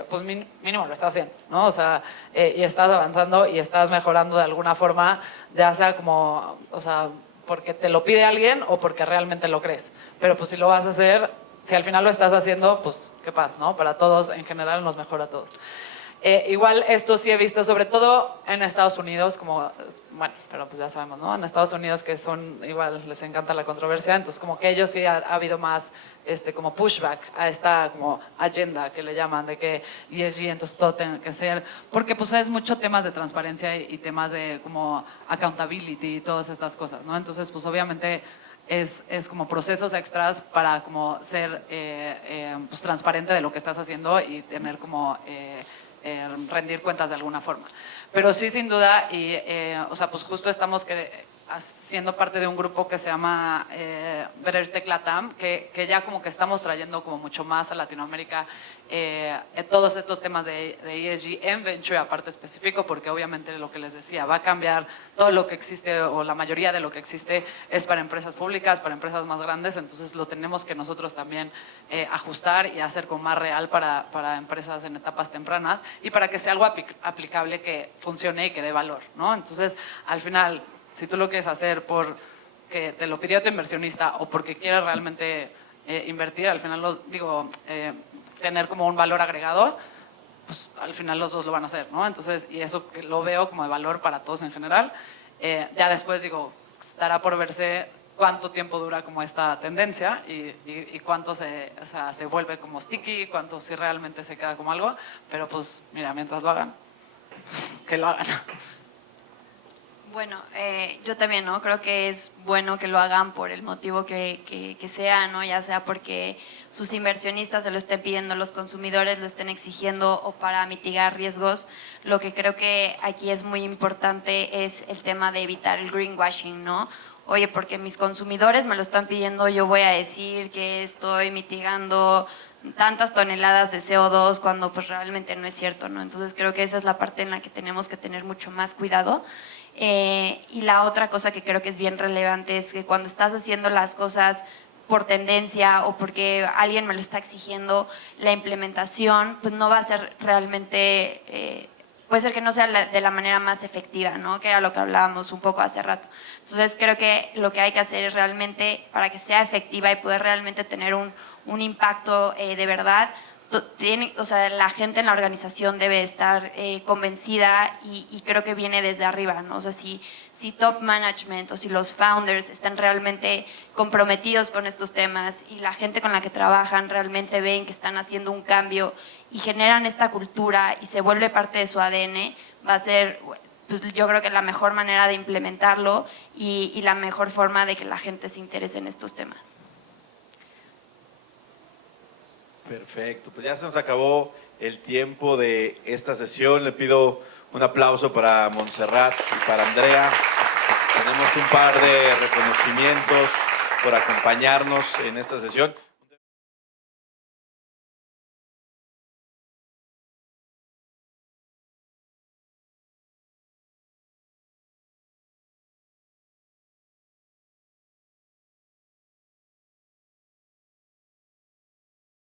pues mínimo lo estás haciendo, ¿no? O sea, y estás avanzando y estás mejorando de alguna forma, ya sea como, o sea, porque te lo pide alguien o porque realmente lo crees. Pero pues si lo vas a hacer, si al final lo estás haciendo, pues qué pasa, ¿no? Para todos, en general, nos mejora a todos. Igual esto sí he visto, sobre todo en Estados Unidos, como, bueno, pero pues ya sabemos, ¿no? En Estados Unidos que son, igual les encanta la controversia, entonces como que ellos sí ha habido más como pushback a esta como agenda que le llaman, de que ESG entonces todo tiene que ser, porque pues es mucho temas de transparencia y temas de como accountability y todas estas cosas, ¿no? Entonces pues obviamente es como procesos extras para como ser pues transparente de lo que estás haciendo y tener como rendir cuentas de alguna forma. Pero sí, sin duda, y o sea, pues justo estamos siendo parte de un grupo que se llama Better Tech Latam, que ya como que estamos trayendo como mucho más a Latinoamérica todos estos temas de ESG en Venture, aparte específico, porque obviamente lo que les decía, va a cambiar todo lo que existe, o la mayoría de lo que existe es para empresas públicas, para empresas más grandes, entonces lo tenemos que nosotros también ajustar y hacer como más real para empresas en etapas tempranas y para que sea algo aplicable que funcione y que dé valor, ¿no? Entonces, al final, si tú lo quieres hacer porque te lo pidió tu inversionista o porque quieres realmente invertir, al final, tener como un valor agregado, pues al final los dos lo van a hacer, ¿no? Entonces, y eso lo veo como de valor para todos en general. Ya después, estará por verse cuánto tiempo dura como esta tendencia y cuánto se vuelve como sticky, cuánto sí realmente se queda como algo, pero pues mira, mientras lo hagan, pues, que lo hagan. Bueno, yo también, ¿no? Creo que es bueno que lo hagan por el motivo que sea, ¿no? Ya sea porque sus inversionistas se lo estén pidiendo, los consumidores lo estén exigiendo o para mitigar riesgos. Lo que creo que aquí es muy importante es el tema de evitar el greenwashing, ¿no? Oye, porque mis consumidores me lo están pidiendo, yo voy a decir que estoy mitigando tantas toneladas de CO2 cuando pues realmente no es cierto, ¿no? Entonces creo que esa es la parte en la que tenemos que tener mucho más cuidado. Y la otra cosa que creo que es bien relevante es que cuando estás haciendo las cosas por tendencia o porque alguien me lo está exigiendo, la implementación pues no va a ser realmente, puede ser que no sea de la manera más efectiva, ¿no? Que era lo que hablábamos un poco hace rato. Entonces creo que lo que hay que hacer es realmente, para que sea efectiva y poder realmente tener un impacto de verdad, o sea, la gente en la organización debe estar convencida y creo que viene desde arriba, ¿no? O sea, si top management o si los founders están realmente comprometidos con estos temas y la gente con la que trabajan realmente ven que están haciendo un cambio y generan esta cultura y se vuelve parte de su ADN, va a ser, pues, yo creo que la mejor manera de implementarlo y la mejor forma de que la gente se interese en estos temas. Perfecto, pues ya se nos acabó el tiempo de esta sesión. Le pido un aplauso para Montserrat y para Andrea. Tenemos un par de reconocimientos por acompañarnos en esta sesión.